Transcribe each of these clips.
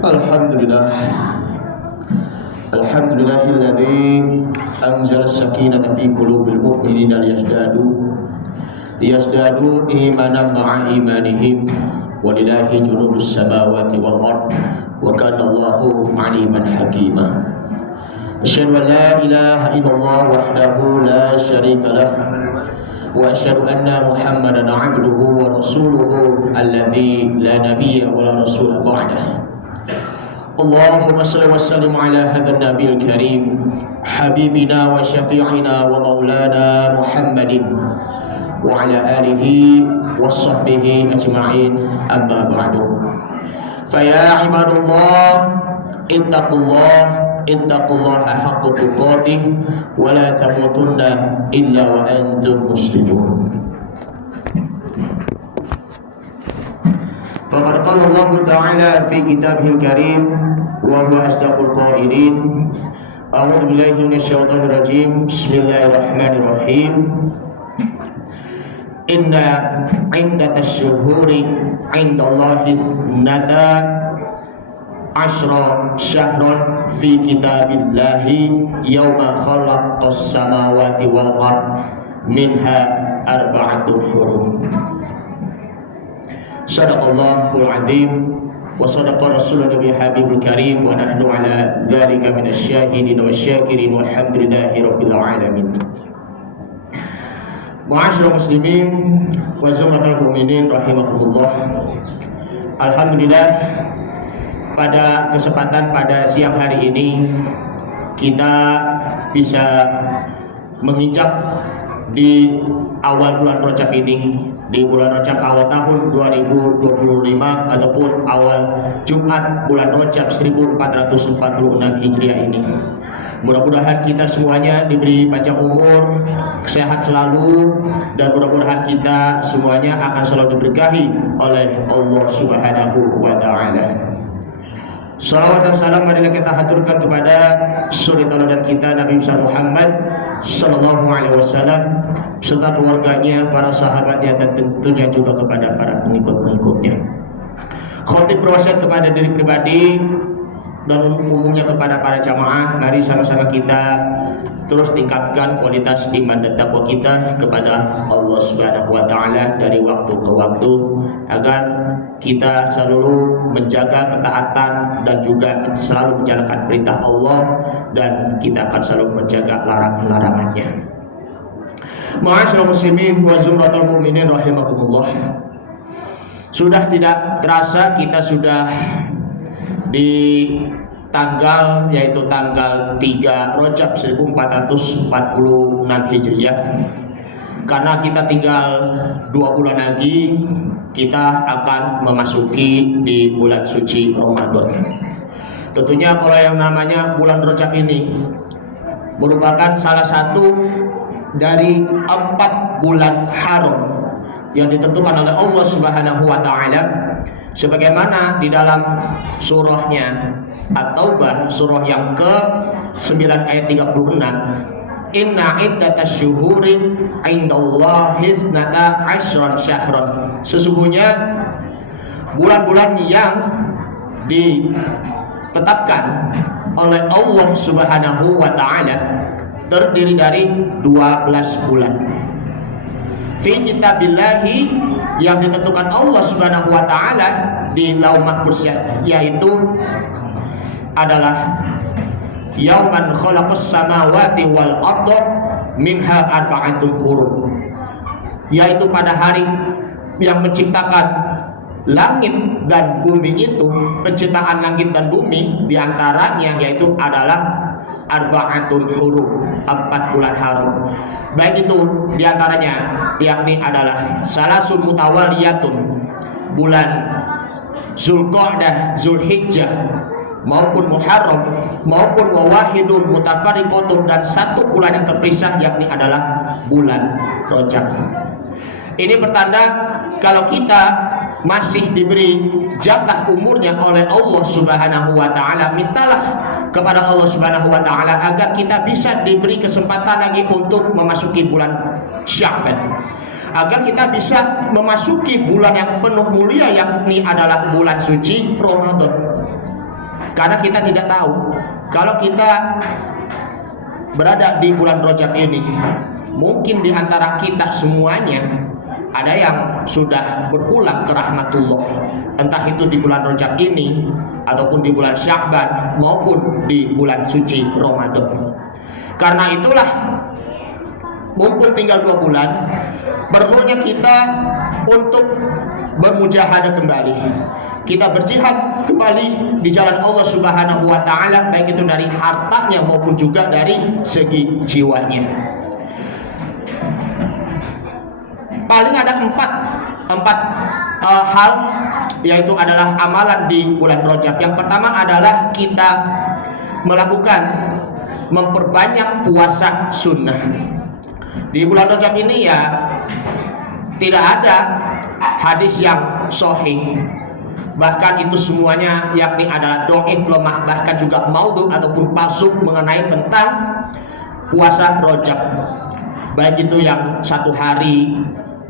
Alhamdulillah. Alhamdulillahilladzi anzala as-sakinata fi qulubil mu'minina liyazdadu imanan ma'a imanihim walillahi junudus samawati wal ard wa kana Allahu 'aliman hakima. Asyhadu an la ilaha illallah wahdahu la syarika lah wa asyhadu anna Muhammadan 'abduhu wa rasuluhu alladzi la nabiyya wa la rasula ba'dahu. Allahumma salli wa sallim ala hadzal nabiyil karim habibina wa syafi'ina wa maulana Muhammadin wa ala alihi wa sahbihi ajma'in, amma ba'du. Fa ya ibadallah ittaqullaha haqqa tuqatih wa la tamutunna illa wa antum muslimun. Faqad qala Allah Ta'ala fi kitabihil karim wa huwa asdaqul qailin. A'udzu billahi minasyaitonir rajim. Bismillahirrahmanirrahim. Inna 'iddatash shuhuri 'indallahi isnata asyra syahran fi kitabillahi yauma khalaqas samawati wal ard minha arba'atul hurum. Sadaqallahul azim wa sadaqa rasulun nabi habibul karim wa nahnu ala dzalika minasyahidin wasyakirin walhamdulillahi rabbil alamin. Ma'asyiral muslimin wa zumratul mu'minin rahimakumullah. Alhamdulillah, pada kesempatan pada siang hari ini kita bisa menginjak di awal bulan Rajab ini, di bulan Rajab awal tahun 2025 ataupun awal Jumat bulan Rajab 1446 Hijriah ini. Mudah-mudahan kita semuanya diberi panjang umur, sehat selalu, dan mudah-mudahan kita semuanya akan selalu diberkahi oleh Allah Subhanahu wa Ta'ala. Salawat dan salam marilah kita haturkan kepada suri tauladan kita Nabi Muhammad sallallahu alaihi wasallam serta keluarganya, para sahabatnya, dan tentunya juga kepada para pengikut-pengikutnya. Khotib berwasiat kepada diri pribadi dan umumnya kepada para jamaah, mari sama-sama kita terus tingkatkan kualitas iman dan takwa kita kepada Allah Subhanahu wa Ta'ala dari waktu ke waktu, agar kita selalu menjaga ketaatan dan juga selalu menjalankan perintah Allah, dan kita akan selalu menjaga larangan-larangannya. Ma'asyiral muslimin wa zumratul mu'minin rahimakumullah. Sudah tidak terasa kita sudah di tanggal, yaitu tanggal 3 Rajab 1446 Hijriah. Karena kita tinggal 2 bulan lagi kita akan memasuki di bulan suci Ramadan. Tentunya kalau yang namanya bulan Rajab ini merupakan salah satu dari 4 bulan haram yang ditentukan oleh Allah Subhanahu wa Ta'ala, sebagaimana di dalam surahnya At-Taubah, surah yang ke-9 ayat 36. Inna iddatasy syuhuri 'indallahi isnata asyran syahran. Sesungguhnya bulan-bulan yang ditetapkan oleh Allah Subhanahu wa Ta'ala terdiri dari 12 bulan. Fi kitabillahi, yang ditentukan Allah Subhanahu wa Ta'ala di Lauh Mahfuz, yaitu adalah yauman khalaqas samawati wal arda minha arba'atul hurum, yaitu pada hari yang menciptakan langit dan bumi. Itu penciptaan langit dan bumi diantaranya yaitu adalah arba'atul hurum, 4 bulan haram. Baik itu diantaranya yakni adalah salasun mutawaliyatun, bulan Zulqa'dah, Zulhijjah, maupun Muharram, maupun wawahidun mutafarriqatun, dan 1 bulan yang terpisah yakni adalah bulan Rajab. Ini bertanda kalau kita masih diberi jatah umurnya oleh Allah Subhanahu wa Ta'ala, mintalah kepada Allah Subhanahu wa Ta'ala agar kita bisa diberi kesempatan lagi untuk memasuki bulan Sya'ban, agar kita bisa memasuki bulan yang penuh mulia yakni adalah bulan suci Ramadan. Karena kita tidak tahu kalau kita berada di bulan Rajab ini, mungkin di antara kita semuanya ada yang sudah berpulang ke rahmatullah, entah itu di bulan Rajab ini ataupun di bulan Sya'ban maupun di bulan suci Ramadan. Karena itulah, mumpung tinggal 2 bulan, perlunya kita untuk bermujahadah kembali. Kita berjihad kembali di jalan Allah Subhanahu wa taala, baik itu dari hartanya maupun juga dari segi jiwanya. Paling ada empat hal, yaitu adalah amalan di bulan Rajab. Yang pertama adalah kita memperbanyak puasa sunnah. Di bulan Rajab ini ya tidak ada hadis yang sahih, bahkan itu semuanya yakni adalah dhaif, lemah, bahkan juga maudhu ataupun palsu mengenai tentang puasa Rajab, baik itu yang 1 hari,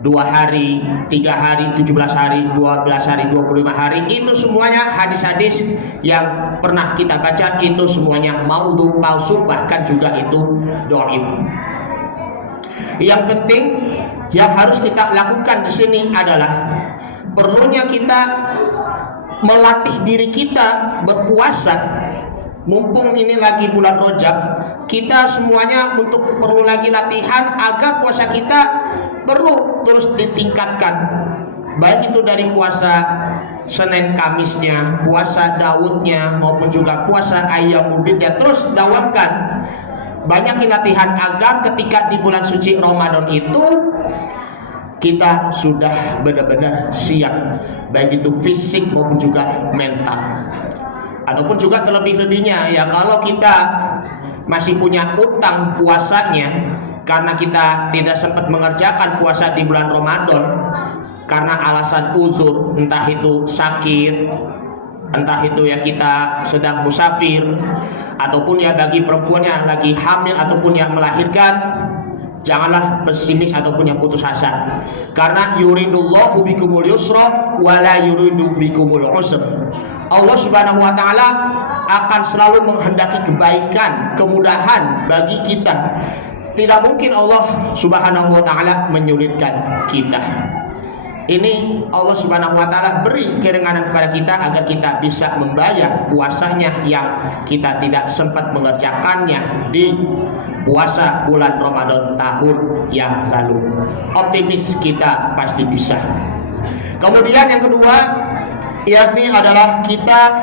2 hari, 3 hari, 17 hari, 12 hari, 25 hari. Itu semuanya hadis-hadis yang pernah kita baca, itu semuanya maudhu, palsu, bahkan juga itu dhaif. Yang penting yang harus kita lakukan di sini adalah perlunya kita melatih diri kita berpuasa. Mumpung ini lagi bulan Rajab, kita semuanya perlu lagi latihan agar puasa kita perlu terus ditingkatkan, baik itu dari puasa Senin Kamisnya, puasa Daudnya, maupun juga puasa Ayyamul Bidnya. Terus dawamkan, banyakin latihan agar ketika di bulan suci Ramadan itu kita sudah benar-benar siap, baik itu fisik maupun juga mental. Ataupun juga terlebih-lebihnya ya, kalau kita masih punya utang puasanya karena kita tidak sempat mengerjakan puasa di bulan Ramadan karena alasan uzur, entah itu sakit, entah itu ya kita sedang musafir, ataupun ya bagi perempuan yang lagi hamil ataupun yang melahirkan, janganlah pesimis ataupun yang putus asa. Karena yuridullahu bikumul yusra wala yuridu bikumul usra. Allah Subhanahu wa taala akan selalu menghendaki kebaikan, kemudahan bagi kita. Tidak mungkin Allah Subhanahu wa taala menyulitkan kita. Ini Allah Subhanahu wa taala beri keringanan kepada kita agar kita bisa membayar puasanya yang kita tidak sempat mengerjakannya di puasa bulan Ramadan tahun yang lalu. Optimis kita pasti bisa. Kemudian yang kedua, yakni adalah kita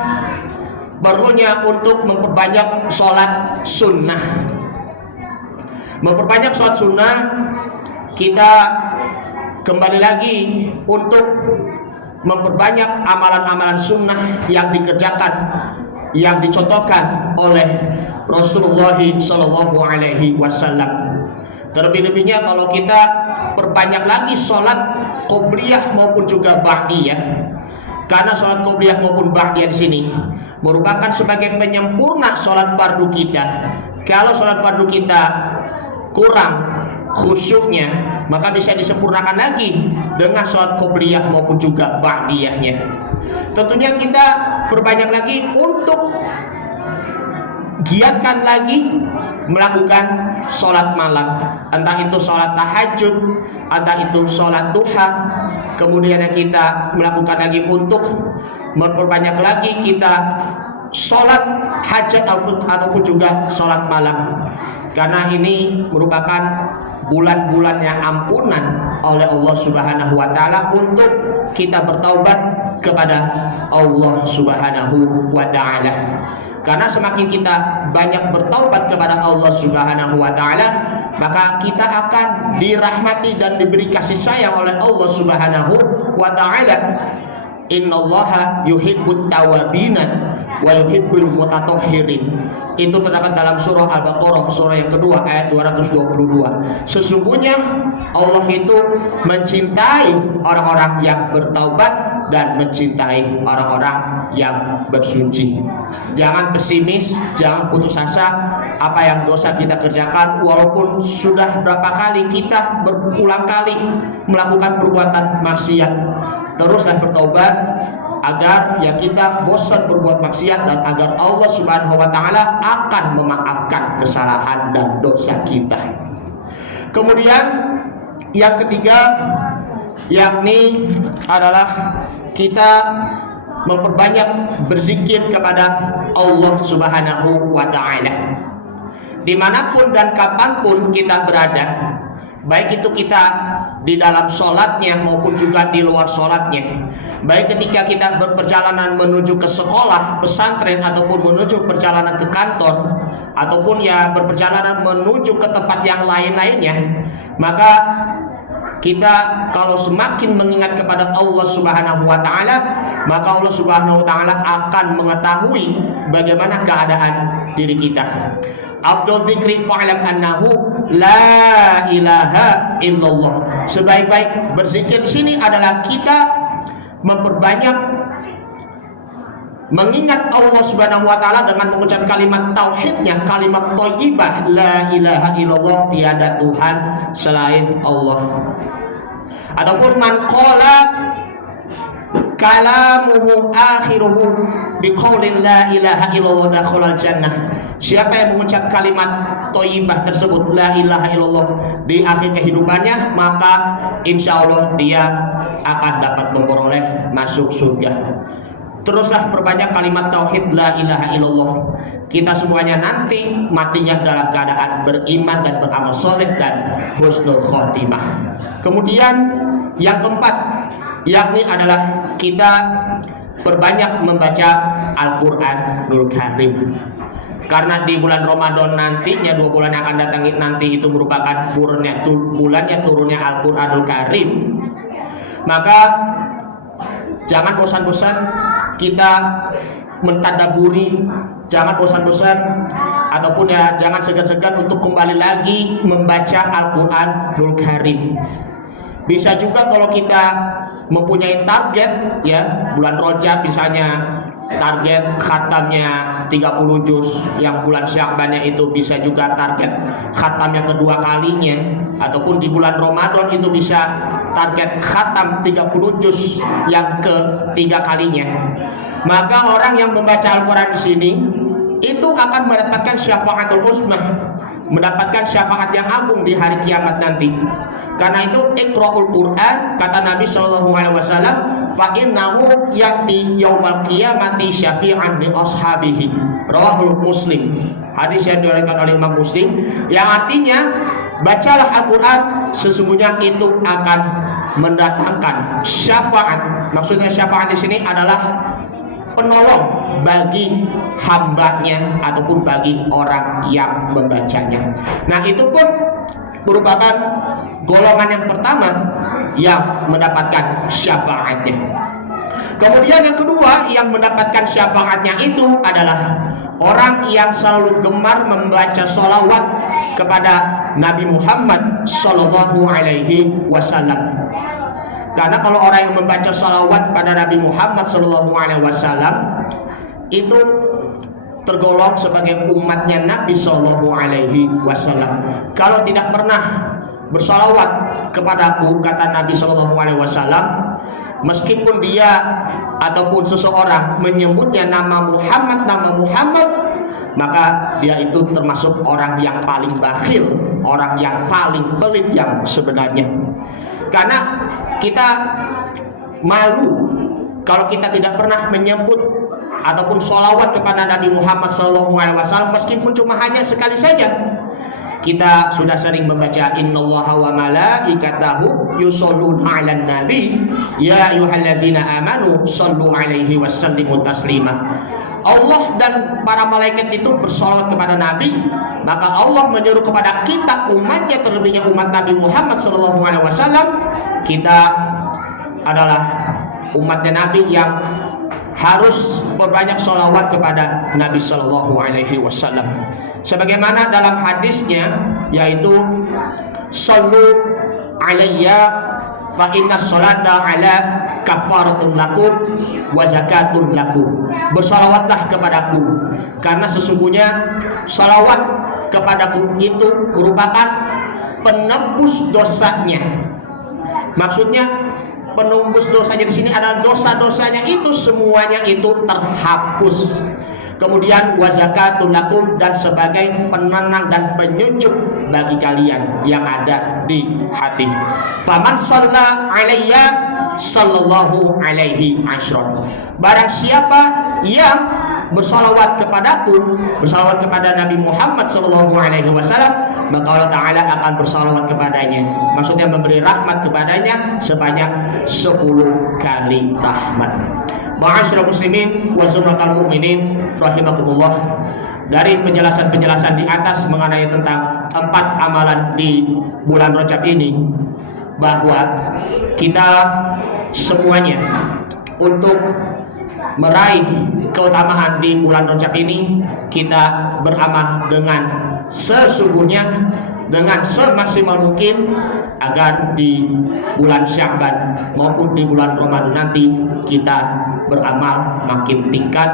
perlunya untuk memperbanyak sholat sunnah. Memperbanyak sholat sunnah, kita kembali lagi untuk memperbanyak amalan-amalan sunnah yang dikerjakan, yang dicontohkan oleh Rasulullah Shallallahu Alaihi Wasallam. Terlebih-lebihnya kalau kita perbanyak lagi sholat qobliyah maupun juga ba'diyah, karena sholat qobliyah maupun ba'diyah di sini merupakan sebagai penyempurna sholat fardu kita. Kalau sholat fardu kita kurang khusyuknya, maka bisa disempurnakan lagi dengan sholat qobliyah maupun juga ba'diyahnya. Tentunya kita perbanyak lagi untuk giatkan lagi melakukan sholat malam, entah itu sholat tahajud, entah itu sholat duha. Kemudian kita melakukan lagi untuk memperbanyak lagi kita sholat hajat ataupun juga sholat malam, karena ini merupakan bulan-bulannya ampunan oleh Allah Subhanahu wa taala untuk kita bertaubat kepada Allah Subhanahu wa taala. Karena semakin kita banyak bertaubat kepada Allah Subhanahu wa taala, maka kita akan dirahmati dan diberi kasih sayang oleh Allah Subhanahu wa taala. Innallaha yuhibbut tawabina wa yuhibbul mutatahhirin. Itu terdapat dalam surah Al-Baqarah, surah yang kedua ayat 222. Sesungguhnya Allah itu mencintai orang-orang yang bertaubat dan mencintai orang-orang yang bersuci. Jangan pesimis, jangan putus asa. Apa yang dosa kita kerjakan, walaupun sudah berapa kali kita berulang kali melakukan perbuatan maksiat, teruslah bertaubat, agar ya kita bosan berbuat maksiat dan agar Allah Subhanahu wa taala akan memaafkan kesalahan dan dosa kita. Kemudian yang ketiga yakni adalah kita memperbanyak berzikir kepada Allah Subhanahu wa taala. Dimanapun dan kapanpun kita berada, baik itu kita di dalam sholatnya maupun juga di luar sholatnya, baik ketika kita berperjalanan menuju ke sekolah, pesantren, ataupun menuju perjalanan ke kantor, ataupun ya berperjalanan menuju ke tempat yang lain-lainnya, maka kita kalau semakin mengingat kepada Allah Subhanahu wa taala, maka Allah Subhanahu wa taala akan mengetahui bagaimana keadaan diri kita. Afdal dzikri fa'lam annahu la ilaha illallah. Sebaik-baik berzikir di sini adalah kita memperbanyak mengingat Allah Subhanahu wa taala dengan mengucap kalimat tauhidnya, kalimat thayyibah la ilaha illallah, tiada Tuhan selain Allah. Ataupun man qala kalamuhu akhiruhu biqaulin la ilaha illallah dakhalal jannah. Siapa yang mengucap kalimat thayyibah tersebut la ilaha illallah di akhir kehidupannya, maka insya Allah dia akan dapat memperoleh masuk surga. Teruslah perbanyak kalimat tauhid la ilaha illallah. Kita semuanya nanti matinya dalam keadaan beriman dan beramal soleh dan husnul khotimah. Kemudian yang keempat yakni adalah kita perbanyak membaca Al-Quranul Karim. Karena di bulan Ramadan nantinya, 2 bulan yang akan datang nanti itu merupakan bulannya turunnya Al-Quranul Karim. Maka jangan bosan-bosan kita mentadaburi, jangan bosan-bosan ataupun ya jangan segan-segan untuk kembali lagi membaca Al-Quranul Karim. Bisa juga kalau kita mempunyai target ya, bulan Rajab misalnya target khatamnya 30 juz, yang bulan Sya'bannya itu bisa juga target khatamnya kedua kalinya, ataupun di bulan Ramadan itu bisa target khatam 30 juz yang ketiga kalinya. Maka orang yang membaca Al-Quran di sini itu akan mendapatkan syafaatul uzmah, mendapatkan syafaat yang agung di hari kiamat nanti. Karena itu iqra'ul Quran, kata Nabi sallallahu alaihi wasallam, fa innahu ya'ti yaumal qiyamati syafi'an li ashabihi. Rawahul Muslim. Hadis yang diriwayatkan oleh Imam Muslim, yang artinya bacalah Al-Quran, sesungguhnya itu akan mendatangkan syafaat. Maksudnya syafaat di sini adalah penolong bagi hambanya ataupun bagi orang yang membacanya. Nah, itu pun merupakan golongan yang pertama yang mendapatkan syafaatnya. Kemudian yang kedua yang mendapatkan syafaatnya itu adalah orang yang selalu gemar membaca sholawat kepada Nabi Muhammad Sallallahu Alaihi Wasallam. Karena kalau orang yang membaca sholawat pada Nabi Muhammad Sallallahu Alaihi Wasallam itu tergolong sebagai umatnya Nabi Sallallahu Alaihi Wasallam. Kalau tidak pernah bersalawat kepadaku, kata Nabi Sallallahu Alaihi Wasallam, meskipun dia ataupun seseorang menyebutnya nama Muhammad, maka dia itu termasuk orang yang paling bakhil, orang yang paling pelit yang sebenarnya. Karena kita malu kalau kita tidak pernah menyebut ataupun sholawat kepada Nabi Muhammad SAW, meskipun cuma hanya sekali saja. Kita sudah sering membaca innallaha wa malaikatahu yusholluna 'alan nabi ya ayyuhalladzina amanu shallu 'alaihi wasallimu taslima. Allah dan para malaikat itu bersolawat kepada Nabi, maka Allah menyuruh kepada kita umatnya, terlebihnya umat Nabi Muhammad SAW, kita adalah umatnya Nabi yang harus berbanyak sholawat kepada Nabi Sallallahu Alaihi Wasallam. Sebagaimana dalam hadisnya, yaitu sallu alayya fa inna sholata ala kafaratun lakum wa zakatun lakum. Bersalawatlah kepadaku, karena sesungguhnya salawat kepadaku itu merupakan penebus dosanya. Maksudnya penembus dosanya di sini adalah dosa-dosanya itu semuanya itu terhapus. Kemudian wa zakatun lakum, dan sebagai penenang dan penyucuk bagi kalian yang ada di hati. Faman shalla alayya sallallahu alaihi asyra. Barang siapa yang bersalawat kepadaku, bersalawat kepada Nabi Muhammad sallallahu alaihi wasallam, maka Allah Ta'ala akan bersalawat kepadanya. Maksudnya memberi rahmat kepadanya sebanyak 10 kali rahmat. Ma'asyiral muslimin wa zumratal mu'minin rahimakumullah. Dari penjelasan-penjelasan di atas mengenai tentang 4 amalan di bulan Rajab ini, bahwa kita semuanya untuk meraih keutamaan di bulan Rajab ini, kita beramal dengan sesungguhnya, dengan semaksimal mungkin, agar di bulan Sya'ban maupun di bulan Ramadan nanti kita beramal makin tingkat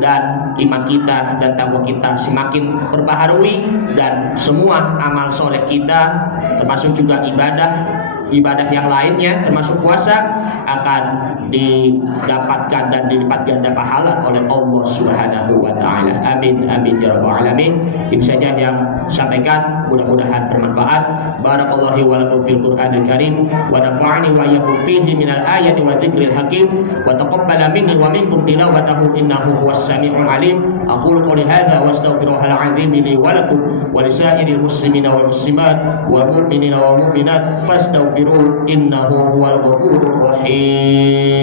dan iman kita dan takwa kita semakin berbaharui, dan semua amal soleh kita termasuk juga ibadah yang lainnya termasuk puasa akan didapatkan dan dilipat ganda pahala oleh Allah Subhanahu wa taala. Amin amin ya rabbal alamin. Ini saja yang sampaikan, mudah-mudahan bermanfaat. Barakallahu wa lakum fil Qur'anil Karim wa nafa'ani wa iyyakum fihi minal ayati wa dzikril hakim wa taqabbala minni wa minkum tilawatahu innahu huwas samiul alim. Aqulu qouli hadza wa astaghfirullahal azim li wa lakum wa lisairil muslimina wal muslimat wal mu'minina wal mu'minat fastaghfiruhu innahu huwal ghafurur rahim.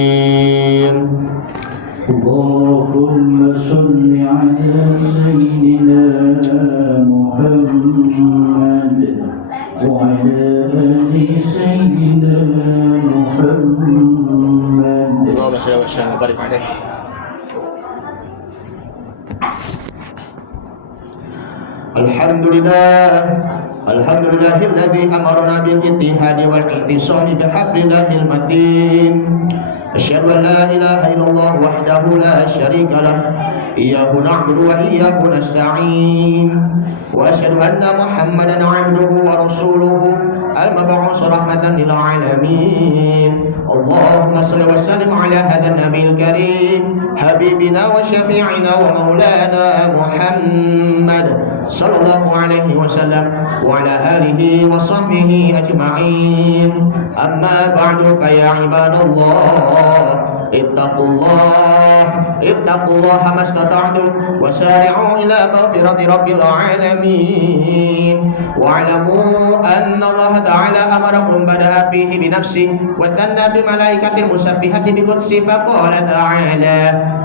Allahumma shalli ala sayyidina Muhammad wa ala ali sayyidina Muhammad. Allahumma shalli wa sallim wa barik alaihi. Alhamdulillahilladzi amarna bil ittihadi wal ihtisami bihablillahil matin. Asyhadu an la ilaha illallah wahdahu la syarika lah, iyyahu na'budu wa iyyahu nasta'in, wa asyhadu anna Muhammadan 'abduhu wa rasuluhu al-mab'uts rahmatan lil alamin. Allahumma shalli wa sallim ala hadzal nabiyil karim habibina wa syafi'ina wa maulana Muhammad sallallahu alaihi wasallam wa ala alihi wa sahbihi ajma'in. Amma ba'du, fa ya ibadallah ittaqullaha mastata'tum wa sari'u ila maghfirati rabbil alamin. Wa'lamu anna Allah ta'ala amarakum bada'a fihi bi nafsihi wa thanna bi malaikatil musabbihati bi qudsi fa qala ta'ala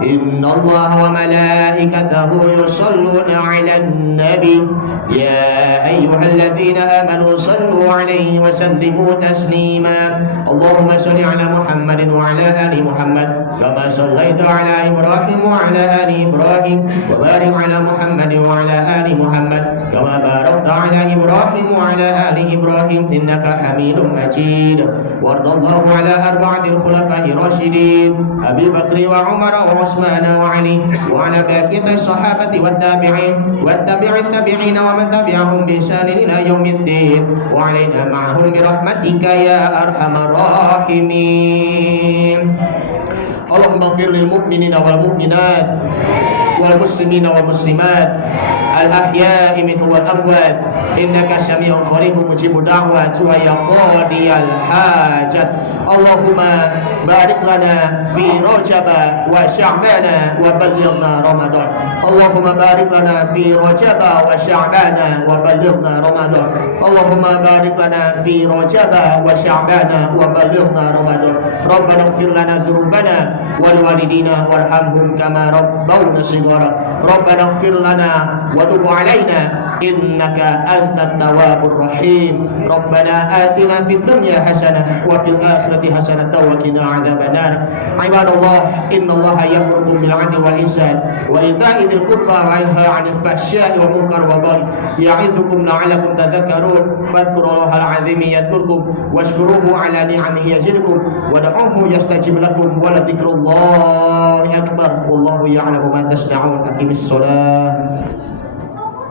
inna Allah wa malaikatahu yusalluna 'alan nabi ya ayyuhalladzina amanu sallu 'alaihi wa sallimu taslima. Allahumma shalli 'ala Muhammadin wa 'ala ali Muhammad kama shallaita 'ala Ibrahim wa 'ala ali Ibrahim wa barik 'ala Muhammadin wa 'ala ali Muhammad kama barakta 'ala Ibrahim wa 'ala ali Ibrahim innaka Hamidum Majid. Wardallahu 'ala arba'atil khulafa'ir rasyidin Abi Bakr wa Umar wa Utsman wa Ali wa 'ala baqiyati sahabati wat tabi'in wat tabi'it tabi'in wa man tabi'ahum bi ihsan ila yaumiddin wa 'alaina ma'hum bi rahmatika ya arhamar rahimin. Allahumma ighfir lil mu'minina wal mu'minat wal muslimina wal muslimat al ahya'i minhum wal amwat innaka sami'un qaribun mujibud da'wat wa ya qadiyal hajat. Allahumma barik lana fi Rajab wa Sya'ban wa ballighna Ramadan. Allahumma barik lana fi Rajab wa Sya'ban wa ballighna Ramadan. Allahumma barik lana fi Rajab wa Sya'ban wa ballighna Ramadan. Rabbana ighfir lana dzunubana wa liwalidina warhamhum kama rabbawna shighara. Rabbana ighfir lana wa tub alaina innaka antat tawwabur rahim. Rabbana atina fid dunya hasanah wa fil akhirati hasanah wa qina adzabannar. Ibadallah, innallaha ya'murukum bil 'adli wal ihsan wa ita'i dzil qurba wa yanha 'anil fahsya'i wal munkar wa baghi ya'idzukum la'allakum tadhakkarun. Fadhkurullahal 'azim yadhkurkum washkuruhu 'ala ni'amihi yazidkum wad'uhu yastajib lakum wa la dzikrullahi akbar. Wallahu ya'lamu ma tasna'un. Aqimis shalah.